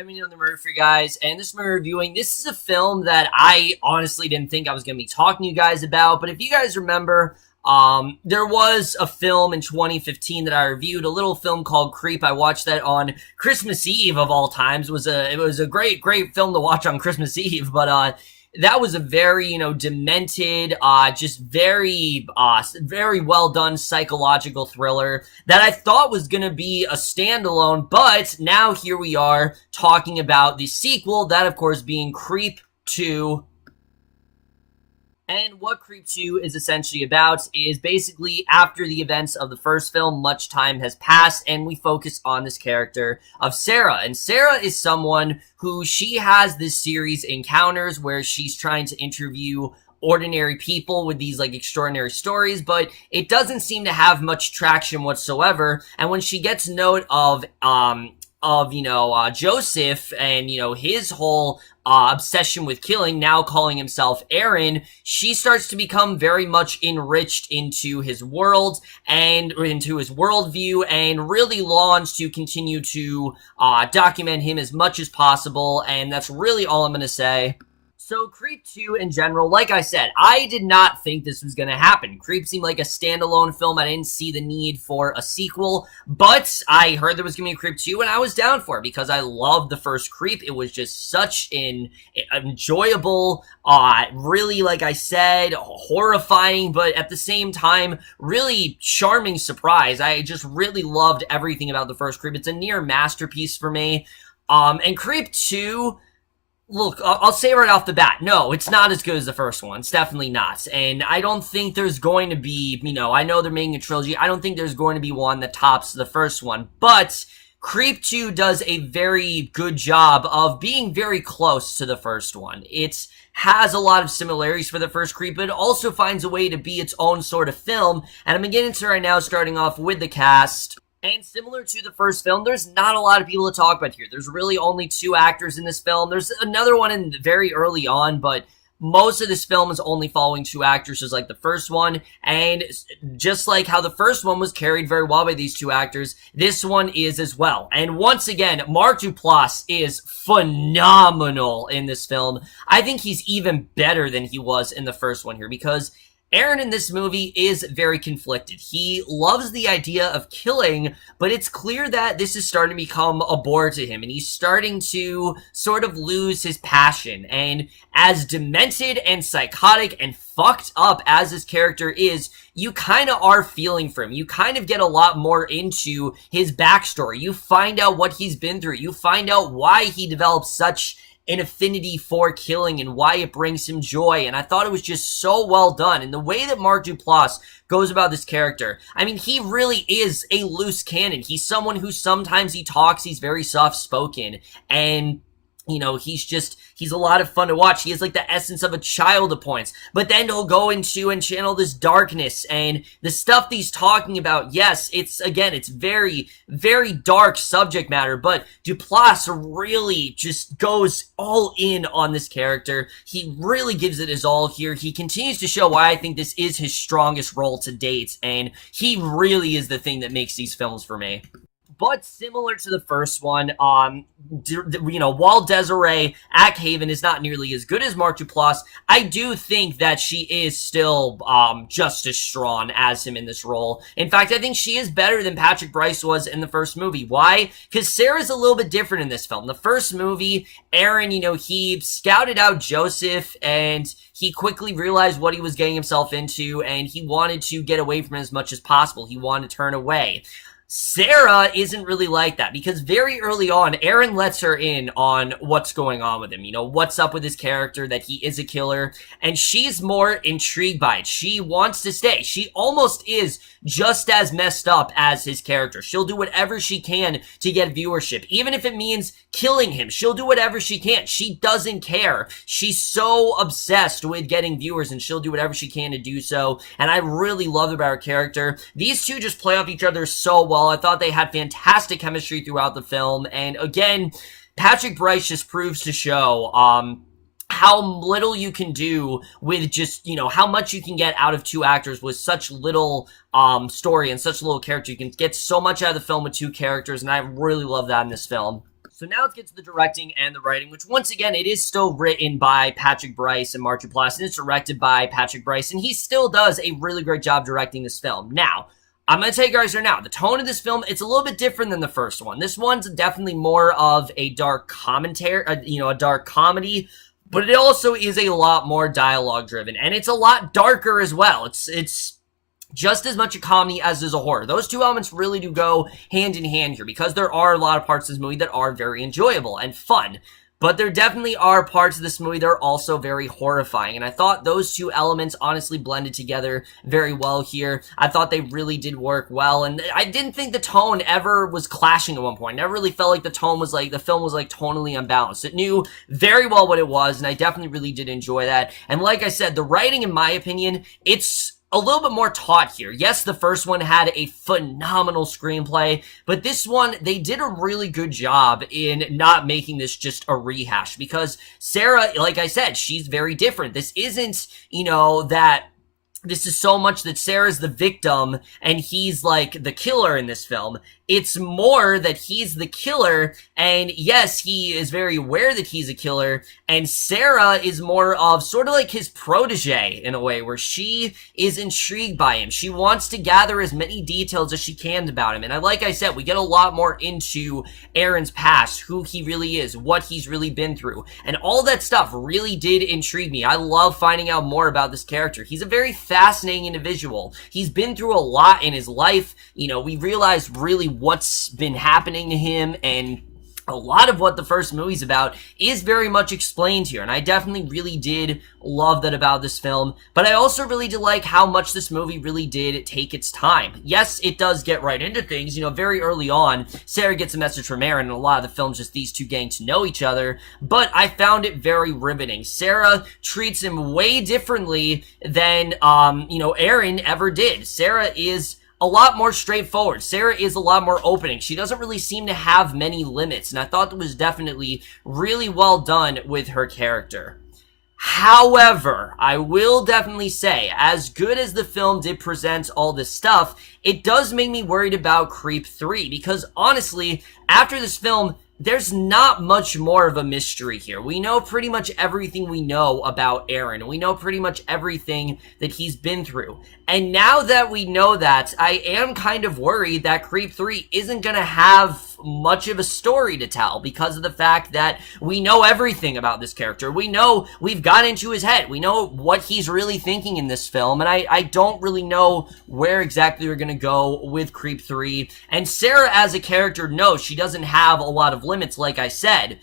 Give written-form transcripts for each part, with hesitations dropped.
Kevin on the Murder for you guys, and this is my reviewing. This is a film that I honestly didn't think I was going to be talking to you guys about, but if you guys remember, there was a film in 2015 that I reviewed, a little film called Creep. I watched that on Christmas Eve of all times. It was a great film to watch on Christmas Eve, but that was a very, demented, just very well done psychological thriller that I thought was going to be a standalone, but now here we are talking about the sequel, that of course being Creep 2. And what Creep 2 is essentially about is basically after the events of the first film, much time has passed, and we focus on this character of Sarah. And Sarah is someone who she has this series encounters where she's trying to interview ordinary people with these extraordinary stories, but it doesn't seem to have much traction whatsoever. And when she gets note of Joseph and, his whole obsession with killing, now calling himself Aaron, she starts to become very much enriched into his world and into his worldview and really longs to continue to document him as much as possible, and that's really all I'm going to say. So Creep 2 in general, like I said, I did not think this was going to happen. Creep seemed like a standalone film. I didn't see the need for a sequel, but I heard there was going to be a Creep 2, and I was down for it because I loved the first Creep. It was just such an enjoyable, really, like I said, horrifying, but at the same time, really charming surprise. I just really loved everything about the first Creep. It's a near masterpiece for me. And Creep 2... Look, I'll say right off the bat, no, it's not as good as the first one. It's definitely not. And I don't think there's going to be, I know they're making a trilogy. I don't think there's going to be one that tops the first one. But Creep 2 does a very good job of being very close to the first one. It has a lot of similarities for the first Creep, but it also finds a way to be its own sort of film. And I'm going to get into it right now, starting off with the cast. And similar to the first film, there's not a lot of people to talk about here. There's really only 2 actors in this film. There's another one in very early on, but most of this film is only following 2 actors, just like the first one. And just like how the first one was carried very well by these 2 actors, this one is as well. And once again, Mark Duplass is phenomenal in this film. I think he's even better than he was in the first one here, because Aaron in this movie is very conflicted. He loves the idea of killing, but it's clear that this is starting to become a bore to him, and he's starting to sort of lose his passion. And as demented and psychotic and fucked up as his character is, you kind of are feeling for him. You kind of get a lot more into his backstory. You find out what he's been through. You find out why he developed such an affinity for killing and why it brings him joy, and I thought it was just so well done. And the way that Mark Duplass goes about this character, I mean, he really is a loose cannon. He's someone who sometimes he talks, he's very soft-spoken, and he's a lot of fun to watch. He has the essence of a child at points, but then he'll go into and channel this darkness and the stuff he's talking about. Yes, it's very, very dark subject matter, but Duplass really just goes all in on this character. He really gives it his all here. He continues to show why I think this is his strongest role to date, and he really is the thing that makes these films for me. But similar to the first one, while Desiree Akhavan is not nearly as good as Mark Duplass, I do think that she is still just as strong as him in this role. In fact, I think she is better than Patrick Brice was in the first movie. Why? Because Sarah's a little bit different in this film. The first movie, Aaron, he scouted out Joseph, and he quickly realized what he was getting himself into, and he wanted to get away from it as much as possible. He wanted to turn away. Sarah isn't really like that, because very early on, Aaron lets her in on what's going on with him, what's up with his character, that he is a killer, and she's more intrigued by it. She wants to stay. She almost is just as messed up as his character. She'll do whatever she can to get viewership, even if it means killing him. She'll do whatever she can. She doesn't care. She's so obsessed with getting viewers, and she'll do whatever she can to do so, and I really love about her character. These 2 just play off each other so well. I thought they had fantastic chemistry throughout the film, and again, Patrick Brice just proves to show how little you can do with just, how much you can get out of 2 actors with such little story and such little character. You can get so much out of the film with 2 characters, and I really love that in this film. So now let's get to the directing and the writing, which once again, it is still written by Patrick Brice and Mark Duplass, and it's directed by Patrick Brice, and he still does a really great job directing this film. Now, I'm going to tell you guys right now, the tone of this film, it's a little bit different than the first one. This one's definitely more of a dark commentary, a dark comedy, but it also is a lot more dialogue driven, and it's a lot darker as well. It's just as much a comedy as is a horror. Those two elements really do go hand in hand here, because there are a lot of parts of this movie that are very enjoyable and fun. But there definitely are parts of this movie that are also very horrifying, and I thought those two elements honestly blended together very well here. I thought they really did work well, and I didn't think the tone ever was clashing at one point. I never really felt like the film was tonally unbalanced. It knew very well what it was, and I definitely really did enjoy that. And like I said, the writing, in my opinion, it's a little bit more taut here. Yes, the first one had a phenomenal screenplay, but this one, they did a really good job in not making this just a rehash, because Sarah, like I said, she's very different. This isn't, that this is so much that Sarah's the victim and he's like the killer in this film. It's more that he's the killer, and yes, he is very aware that he's a killer, and Sarah is more of sort of like his protege in a way, where she is intrigued by him. She wants to gather as many details as she can about him, and like I said, we get a lot more into Aaron's past, who he really is, what he's really been through, and all that stuff really did intrigue me. I love finding out more about this character. He's a very fascinating individual. He's been through a lot in his life. We realize really what's been happening to him, and a lot of what the first movie's about is very much explained here, and I definitely really did love that about this film. But I also really did like how much this movie really did take its time. Yes, it does get right into things. Very early on, Sarah gets a message from Aaron, and a lot of the film's just these two getting to know each other, but I found it very riveting. Sarah treats him way differently than, Aaron ever did. Sarah is a lot more straightforward. Sarah is a lot more opening. She doesn't really seem to have many limits, and I thought that was definitely really well done with her character. However, I will definitely say, as good as the film did present all this stuff, it does make me worried about Creep 3, because honestly, after this film, there's not much more of a mystery here. We know pretty much everything we know about Aaron. We know pretty much everything that he's been through. And now that we know that, I am kind of worried that Creep 3 isn't going to have much of a story to tell, because of the fact that we know everything about this character. We know we've got into his head. We know what he's really thinking in this film, and I don't really know where exactly we're going to go with Creep 3. And Sarah as a character, no, she doesn't have a lot of limits, like I said.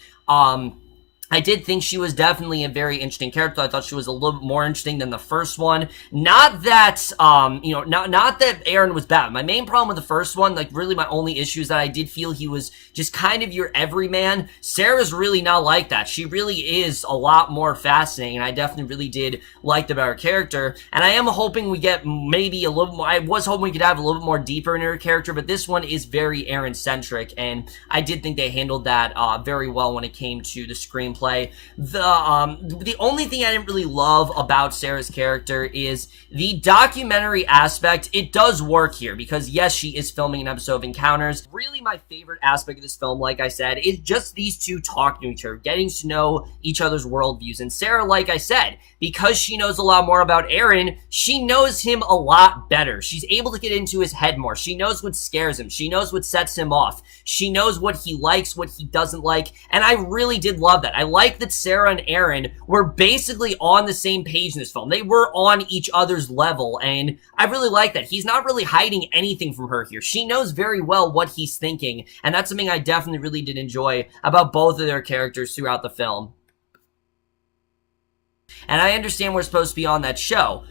I did think she was definitely a very interesting character. I thought she was a little bit more interesting than the first one. Not that, not that Aaron was bad. My main problem with the first one, really my only issue, is that I did feel he was just kind of your everyman. Sarah's really not like that. She really is a lot more fascinating, and I definitely really did like about her character. And I am hoping we get maybe a little more, I was hoping we could have a little bit more deeper in her character, but this one is very Aaron-centric, and I did think they handled that very well when it came to the screenplay. The only thing I didn't really love about Sarah's character is the documentary aspect. It does work here, because yes, she is filming an episode of Encounters. Really, my favorite aspect of this film, like I said, is just these two talking to each other, getting to know each other's worldviews. And Sarah, like I said, because she knows a lot more about Aaron, she knows him a lot better. She's able to get into his head more. She knows what scares him. She knows what sets him off. She knows what he likes, what he doesn't like, and I really did love that. I like that Sarah and Aaron were basically on the same page in this film. They were on each other's level, and I really like that. He's not really hiding anything from her here. She knows very well what he's thinking, and that's something I definitely really did enjoy about both of their characters throughout the film. And I understand we're supposed to be on that show,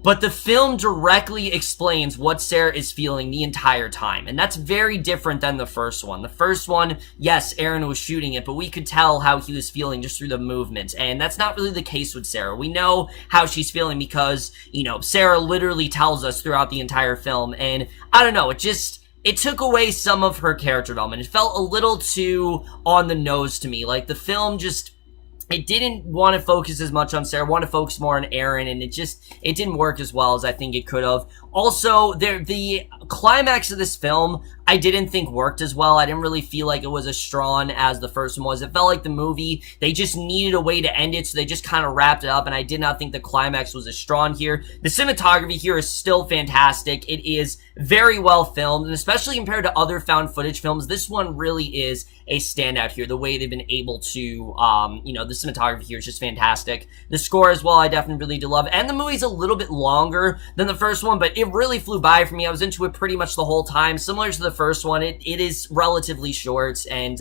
but the film directly explains what Sarah is feeling the entire time, and that's very different than the first one. The first one, yes, Aaron was shooting it, but we could tell how he was feeling just through the movement, and that's not really the case with Sarah. We know how she's feeling because, Sarah literally tells us throughout the entire film, and I don't know, it took away some of her character development. It felt a little too on the nose to me. Like, the film it didn't want to focus as much on Sarah, wanted to focus more on Aaron, and it didn't work as well as I think it could have. Also, the climax of this film, I didn't think worked as well. I didn't really feel like it was as strong as the first one was. It felt like the movie, they just needed a way to end it, so they just kind of wrapped it up, and I did not think the climax was as strong here. The cinematography here is still fantastic. It is very well filmed, and especially compared to other found footage films, this one really is a standout here. The way they've been able to, the cinematography here is just fantastic. The score as well, I definitely really do love. And the movie's a little bit longer than the first one, but it really flew by for me. I was into it pretty much the whole time. Similar to the first one, it is relatively short, and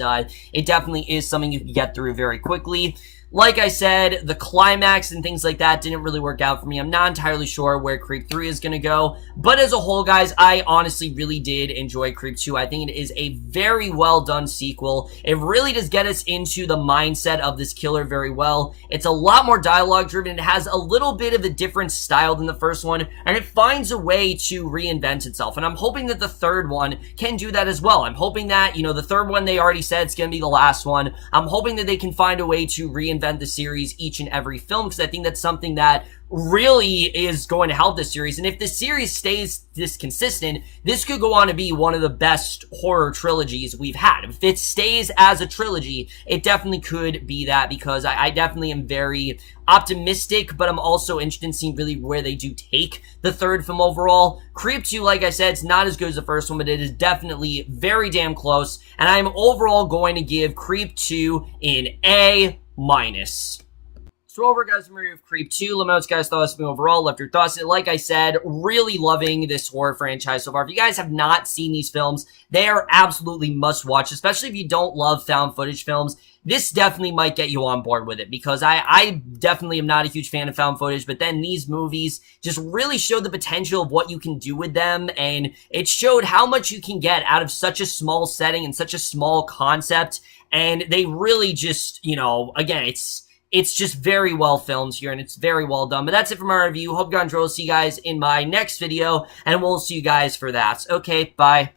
it definitely is something you can get through very quickly. Like I said, the climax and things like that didn't really work out for me. I'm not entirely sure where Creep 3 is going to go. But as a whole, guys, I honestly really did enjoy Creep 2. I think it is a very well done sequel. It really does get us into the mindset of this killer very well. It's a lot more dialogue driven. It has a little bit of a different style than the first one. And it finds a way to reinvent itself. And I'm hoping that the third one can do that as well. I'm hoping that, the third one, they already said it's going to be the last one. I'm hoping that they can find a way to reinvent the series each and every film, because I think that's something that really is going to help this series. And if the series stays this consistent, this could go on to be one of the best horror trilogies we've had. If it stays as a trilogy, it definitely could be that, because I definitely am very optimistic, but I'm also interested in seeing really where they do take the third film overall. Creep 2, like I said, it's not as good as the first one, but it is definitely very damn close, and I'm overall going to give Creep 2 an A-. So over, guys, review of Creep 2. Let me know what you guys thought of me overall. Left your thoughts. Like I said, really loving this horror franchise so far. If you guys have not seen these films, they are absolutely must watch, especially if you don't love found footage films. This definitely might get you on board with it, because I definitely am not a huge fan of found footage, but then these movies just really showed the potential of what you can do with them, and it showed how much you can get out of such a small setting and such a small concept, and they really just, again, it's just very well filmed here, and it's very well done. But that's it from our review. Hope you guys enjoyed. We'll see you guys in my next video, and we'll see you guys for that. Okay, bye.